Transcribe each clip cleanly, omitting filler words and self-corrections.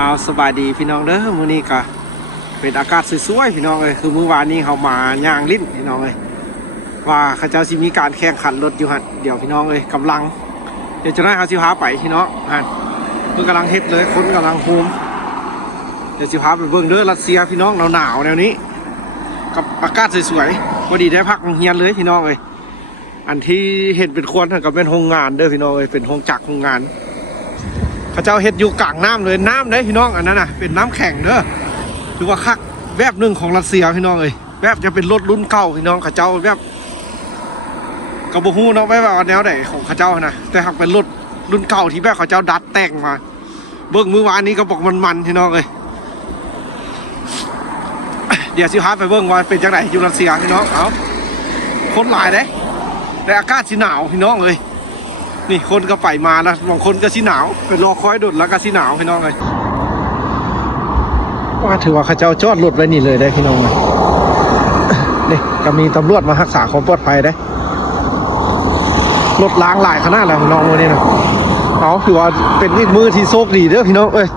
เอาสบายดีพี่น้องเด้อมื้อนี้ก็เป็นอากาศสวยๆพี่น้องเอ้ยคือมื้อวานนี้เขามาย่างลิ้นพี่น้องเอ้ยว่าเขาเจ้าสิมีการแข่งขันรถอยู่หั่นเดี๋ยวพี่น้องเอ้ยกำลังเดี๋ยวจะได้เขาสิพาไปพี่น้องเพิ่นกำลังเฮ็ดเลยคนกำลังโฮมเดี๋ยวสิพาไปเบิ่งเด้อรัสเซียพี่น้องหนาวๆแนวนี้กับอากาศสวยๆพอดีได้พักเฮียนเลยพี่น้องเอ้ยอันที่เห็นเป็นควนนั่นก็เป็นโรงงานเด้อพี่น้องเอ้ยเป็นโรงจักรโรงงานเขาเจ้าเฮ็ดอยู่กลางน้ำเลยน้ำเด้พี่น้องอันนั้นน่ะเป็นน้ำแข็งเด้อถือว่าคักแบบหนึ่งของรัสเซียพี่น้องเอ้ยแบบจะเป็นรถรุ่นเก่าพี่น้องเขาเจ้าแบบกระบะฮู้เนาะแบบแนวไหนของเขาเจ้านะแต่หากเป็นรถรุ่นเก่าที่แบบเขาเจ้าดัดแต่งมาเบิ่งมื้อวานนี้ก็บอกมันพี่น้องเอ้ยเดี๋ยวสิพาไปเบิ่งว่าเป็นจังไดอยู่รัสเซียพี่น้องเอาคนหลายเด้แต่อากาศสิหนาวพี่น้องเอ้ยนี่คนก็ไปมาแล้วบางคนก็สิหนาวเป็นรอคอยดุดแล้วก็สิหนาวพี่น้องเลยว่าถือว่าเขาเจ้าจอดรถไว้นี่เลยได้พี่น้องเลยนี่ก็มีตำรวจมารักษาความปลอดภัยได้รถล้างหลายขนาดแล้วพี่น้องวันนี้นะเอาถือว่าเป็นอีกมือที่โชคดีเด้อพี่น้องเอ้ย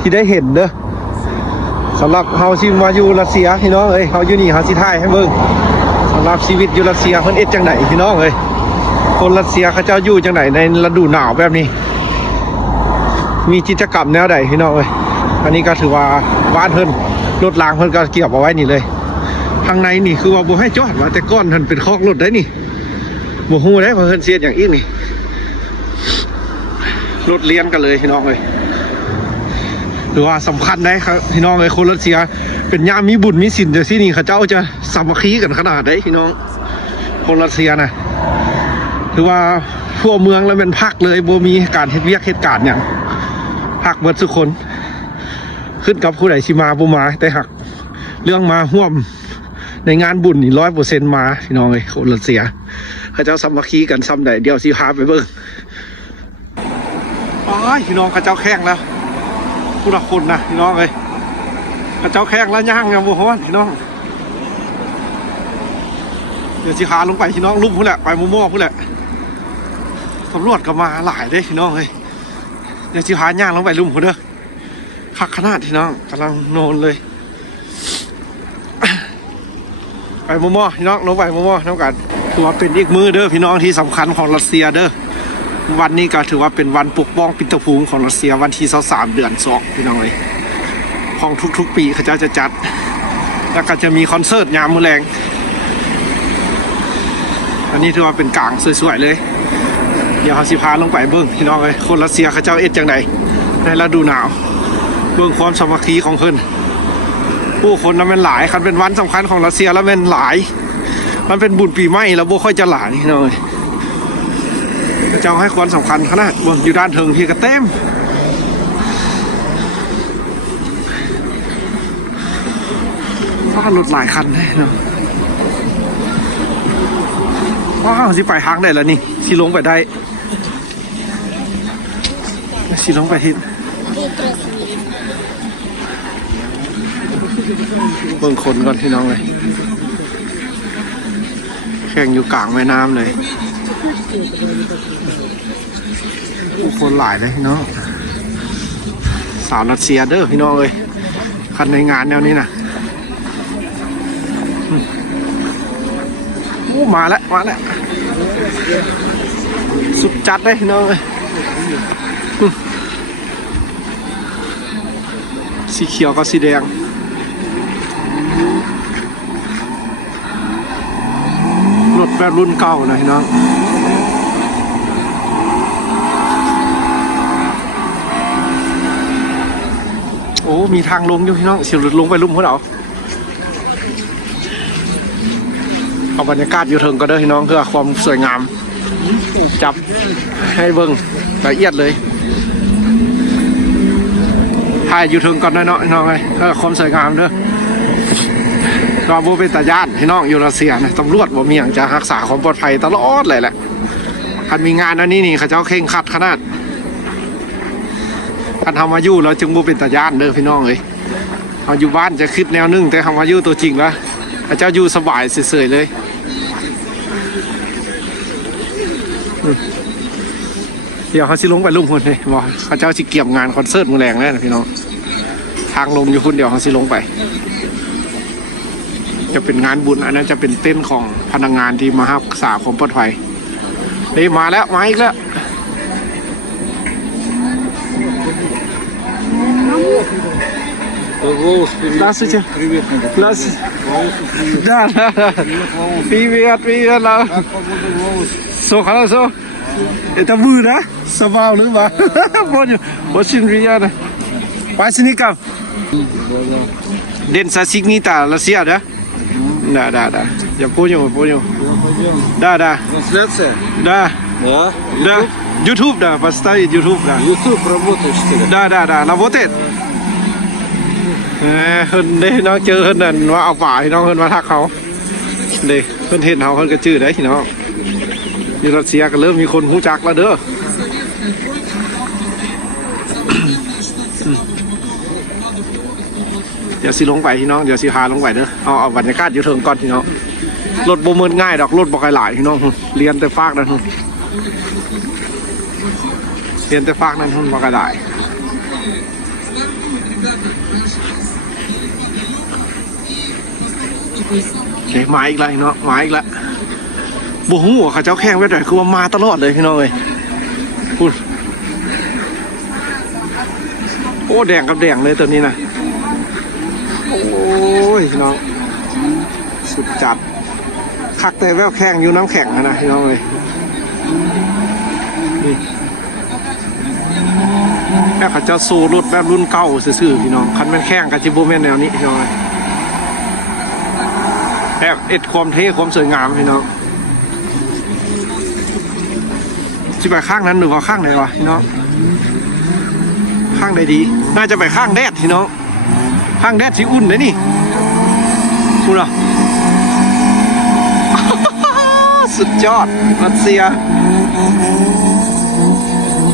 ที่ได้เห็นเด้อสำหรับเฮาซิมาอยู่รัสเซียพี่น้องเอ้ยเฮาอยู่นี่เฮาสิถ่ายให้เบิ่งสำหรับชีวิตอยู่รัสเซียเพิ่นเอ็ดจังไหนพี่น้องเอ้ยคนรัสเซียเขาเจ้าอยู่จังไหนในฤดูหนาวแบบนี้มีกิจกรรมแนวใดพี่น้องเอ้ยอันนี้ก็ถือว่าบ้านเพิ่นรถรางเพิ่นก็เก็บเอาไว้นี่เลยทางในนี่คือว่าบ่ให้จอดว่าแต่ก้อนเพิ่นเป็นคอกรถได้นี่บ่ฮู้ได้ว่าเพิ่นเสียอย่างอีกนี่รถเลี้ยงกันเลยพี่น้องเอ้ยหรือว่าสำคัญได้ครับพี่น้องเอ้ยคนรัสเซียเป็นยามมีบุญมีศีลจังซี่นี่เขาเจ้าจะสามัคคีกันขนาดใดพี่น้องคนรัสเซียนะถือว่าทั่วเมืองแล้วเป็นพักเลยบ่มีการเฮ็ดเวียกเหตุการณ์อย่างพักเบิดทุกคนขึ้นกับผู้ใดสิมาบ่มาแต่หักเรื่องมาร่วมในงานบุญนี่ 100% มาพี่น้องเอ้ยคนรัสเซียเขาเจ้าสามัคคีกันซ้ำใดเดี๋ยวสิพาไปเบิ่งอ้ายพี่น้องเขาเจ้าแข่งแล้วผู้ละคนนะพี่น้องเอ้ยเขาเจ้าแข่งแล้วย่างกันบ่ฮ้อนพี่น้องเดี๋ยวสิพาลงไปพี่น้องลุ่มพุ่นแหละไปมั่วๆพุ่นแหละตำรวจก็มาหลายเด้พี่น้องเฮ้ยเดี๋ยวสิพาย่างลงไปลุ่มพุ่นเด้อคักขนาดพี่น้องกำลังโนนเลยไปมั่วๆพี่น้องลงไปมั่วๆน้ำกันถือว่าเป็นอีกมือเด้อพี่น้องที่สำคัญของรัสเซียเด้อวันนี้ก็ถือว่าเป็นวันปกป้องปิตภูมิของรัสเซียวันที่23เดือน2พี่น้องเลยของทุกๆปีเขาจะจัดแล้วก็จะมีคอนเสิร์ตยามมื้อแลงอันนี้ถือว่าเป็นกลางสวยๆเลยเดี๋ยวเขาสิพาลงไปเบิ้งพี่น้องเลยคนรัสเซียเขาเจ้าเอ็ดจังไดในฤดูหนาวเบิ้งความสามัคคีของเพิ่นผู้คนนั้นเป็นหลายคันเป็นวันสำคัญของรัสเซียแล้วเป็นหลายมันเป็นบุญปีใหม่แล้วบ่ค่อยจะหลายพี่น้องเลยเจ้าให้ความสำคัญขนาดบนอยู่ด้านเทิงพี่ก็เต็มว่ารถหลายคันเลยเนาะว้าวสิไปทางได้แล้วนี่สิลงไปได้สิลงไปทิศเบิ่งคนก่อนพี่น้องเลยแข่งอยู่กลางแม่น้ำเลยผู้คนหลายเลยพี่น้องสาวรัสเซียเด้อพี่น้องเลยคันในงานแนวนี้นะมาแล้วสุดจัดเลยพี่น้องเลยสีเขียวกับสีแดงรถแบบรุ่นเก่านะพี่น้องโอ้มีทางลงอยู่พี่น้องเสียรถลงไปลุ่มหัวเราเอาบรรยากาศอยู่เทิงก็ได้พี่น้องเพื่อความสวยงามจับให้เบิ่งละเอียดเลยถ่ายอยู่เทิงก่อนเนาะพี่น้องเลยเพื่อความสวยงามเด้อเราโบเป็นตาญาติพี่น้องอยู่รัสเซียนะตำรวจบ่มีอย่างจะรักษาความปลอดภัยตลอดเลยแหละคันมีงานอันนี้นี่เขาเจ้าเข่งขัดขนาดคันทำมาอยู่แล้วจึงโบเป็นตาญาติเด้อพี่น้องเลยเอาอยู่บ้านจะคิดแนวนึงแต่ทำมาอยู่ตัวจริงแล้วเขาเจ้าอยู่สบายเฉยๆเลย เดี๋ยวเขาสิลงไปลุ่มคนเลยบอกเขาเจ้าสิเกี่ยมงานคอนเสิร์ตมือแรงแน่นะพี่น้อง ทางลงอยู่คนเดียวเขาสิลงไปจะเป็นงานบุญอันนั้นจะเป็นเต้นของพนักงานที่มารักษาความปลอดภัยนี่มาแล้วมาอีกแล้วЗдравствуйте. Здравствуйте. Да. Привет, Лав. Все хорошо. Это вы, да? Собал, да? Понял. Очень приятно. Спасибо. День сосигнита, Россия, да? Да. Я понял. Да. Трансляция? Да. Да? YouTube, да, поставить YouTube, да. YouTube работаешь, что ли? Да, работает. เพิ่นได้น้องเจอเพิ่นนั่นว่าเอาป่าให้น้องเพิ่นมาทักเขาเด้เพิ่นเห็นเขาเพิ่นก็จื้อได้พี่น้องอยู่รัสเซียก็เริ่มมีคนรู้จักแล้วเด้อเดี๋ยวสิลงไปพี่น้องเดี๋ยวสิพาลงไปเด้อเอาบรรยากาศอยู่เทิงก่อนพี่น้องรถบ่มืดง่ายดอกรถบ่ค่อยหลายพี่น้องเรียนแต่ฟากนั่นเรียนแต่ฟากนั่นบ่ค่อยหลายโอเคมาอีกแล้วเนาะมาอีกแล้วบูฮู้เขาเจ้าแข่งไว้หน่อยคือว่ามาตลอดเลยพี่น้องเลยพูดโอ้แดงกับแดงเลยตัวนี้นะโอ้ยพี่น้องสุดจัดคักแต่แววแข่งอยู่น้ำแข็งนะพี่น้องเลยนี่แค่เขาเจ้าโซ่รถแบบรุ่นเก่าซื่อๆพี่น้องคันแม่นแข่งกับจิโบแมนแนวนี้พี่น้องแบบเอ็ดความเท่ความสวยงามพี่น้องจะไปข้างนั้นหรือว่าข้างไหนวะพี่น้องข้างใดดีน่าจะไปข้างแดดพี่น้องข้างแดดสีอุ่นเลยนี่คุณเหรอ สุดยอดรัสเซีย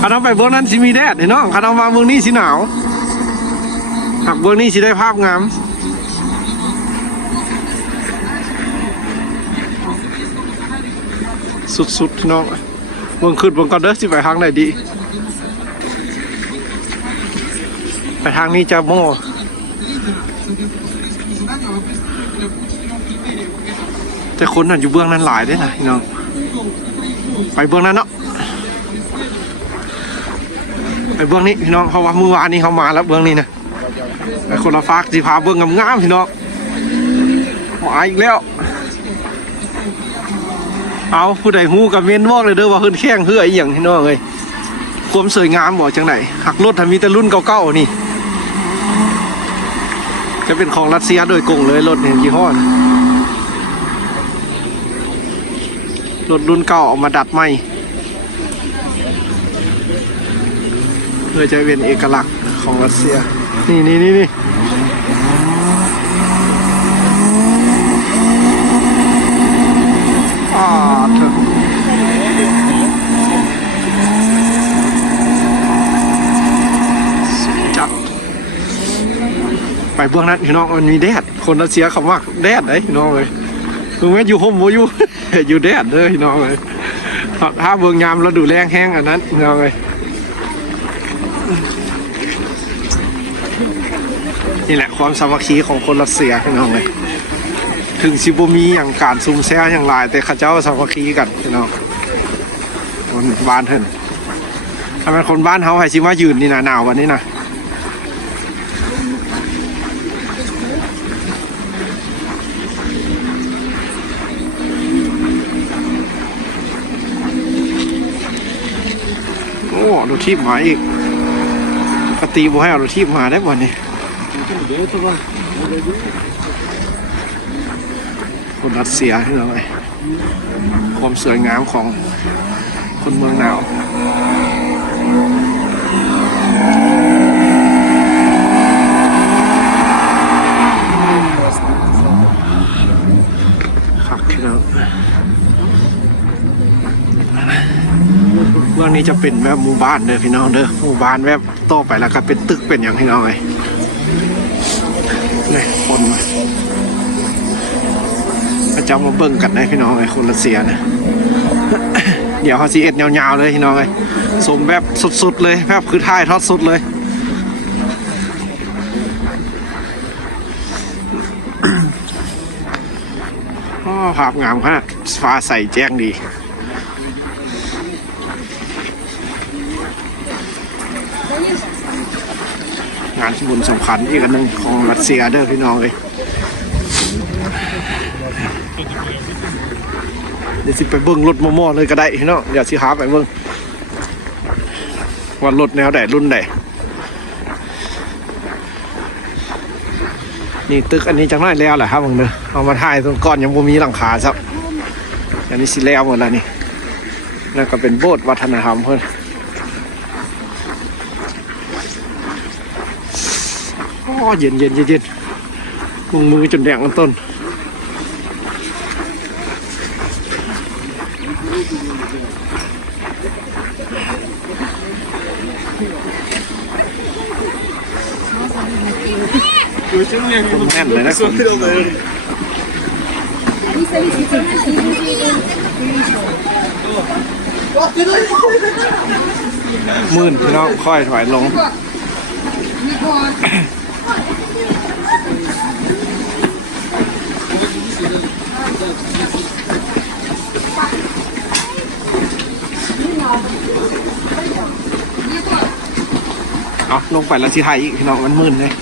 ข้าเอาไปเบื้องนั้นสิมีแดดพี่น้องข้าเอามาเบื้องนี้สิหนาวหากเบื้องนี้สิได้ภาพงามสุดๆพี่น้องเบิ่งขึ้นเบิ่งก่อนเด้อสิไปทางไหนดีไปทางนี้จะโม่แต่คนนั่นอยู่เบื้องนั้นหลายได้นะพี่น้องไปเบื้องนั้นเนาะไปเบื้องนี้พี่น้องเพราะว่าเมื่อวานนี้เขามาแล้วเบื้องนี้นะไปคนละฟากสิพาเบื้องงามๆพี่น้องมาอีกแล้วเอาผู้ใดฮู้กับเมนบอกเลยเด้อว่าเพิ่นแข่งเฮืออีหยังพี่น้องเอ้ยความสวยงามบ่จังได๋หักรถถ้ามีแต่รุ่นเก่าๆนี่จะเป็นของรัสเซียโดยกงเลยรถเนี่ยยี่ห้อรถรุ่นเก่าออกมาดัดใหม่เพื่อจะเป็นเอกลักษณ์ของรัสเซียนี่จัดไปเบื้องนั้นพี่น้องมันมีแดดคนรัสเซียเขามากแดดเลยพี่น้องเลยมึงแม่อยู่ห่มอยู่ อยู่แดดเลยพี่น้องเลยถ้าเบื้องยามเราดูแรงแห้งอันนั้นพี่น้องเลยนี่แหละความสามัคคีของคนรัสเซียพี่น้องเลยถึงซิบมีอย่างการซุ่มแซ่อย่างไรแต่ข้าเจ้าสามัคคีกันพี่น้องคนบ้านเถินถ้าเป็นคนบ้านเขาให้ซิว่ายืนนี่นะหนาววันนี้นะโอ้ดูทีบมาอีกปกติบ่ให้เอาดูทีบมาได้บ่เนี่ยคนรัสเซียที่เราไงความสวยงามของคนเมืองหนาวครับพี่น้องเรื่องนี้จะเป็นแบบหมู่บ้านเด้อพี่น้องเด้อหมู่บ้านแบบต่อไปแล้วก็เป็นตึกเป็นอย่างพี่น้องไงนี่คนพระเจ้ามาเบิ่งกันได้พี่น้องไงคนรัสเซียนะ เดี๋ยวเขาซีเอ็ดยาวๆเลยพี่น้องไงสมแบบสุดๆเลยแบบคือถ่ายทอดสุดเลย ภาพงามขนาดฟ้าใสแจ้งดีงานบุญสำคัญอีกอันหนึ่งของรัสเซียเด้อพี่น้องเลยเดี๋ยวสิไปเบิ้งรถโม่ๆเลยก็ได้พี่น้องเดี๋ยวสิหาไปเบิ้งว่ารถแนวใดรุ่นใดนี่ตึกอันนี้จังน้อยแล้วแหละครับผมเนอะเอามาถ่ายตรงก้อนยังบ่มีหลังคาซับอันนี้สิแล้วหมดแล้วนี่แล้วก็เป็นโบสถ์วัฒนธรรมเพิ่นอ๋อเย็นมือจนแดงกันต้นต้นแน่นเลยนะมื่นพี่น้องค่อยถอยลงเอาลงไปแล้วสิไทยอีกพี่น้องมันมื่นเลย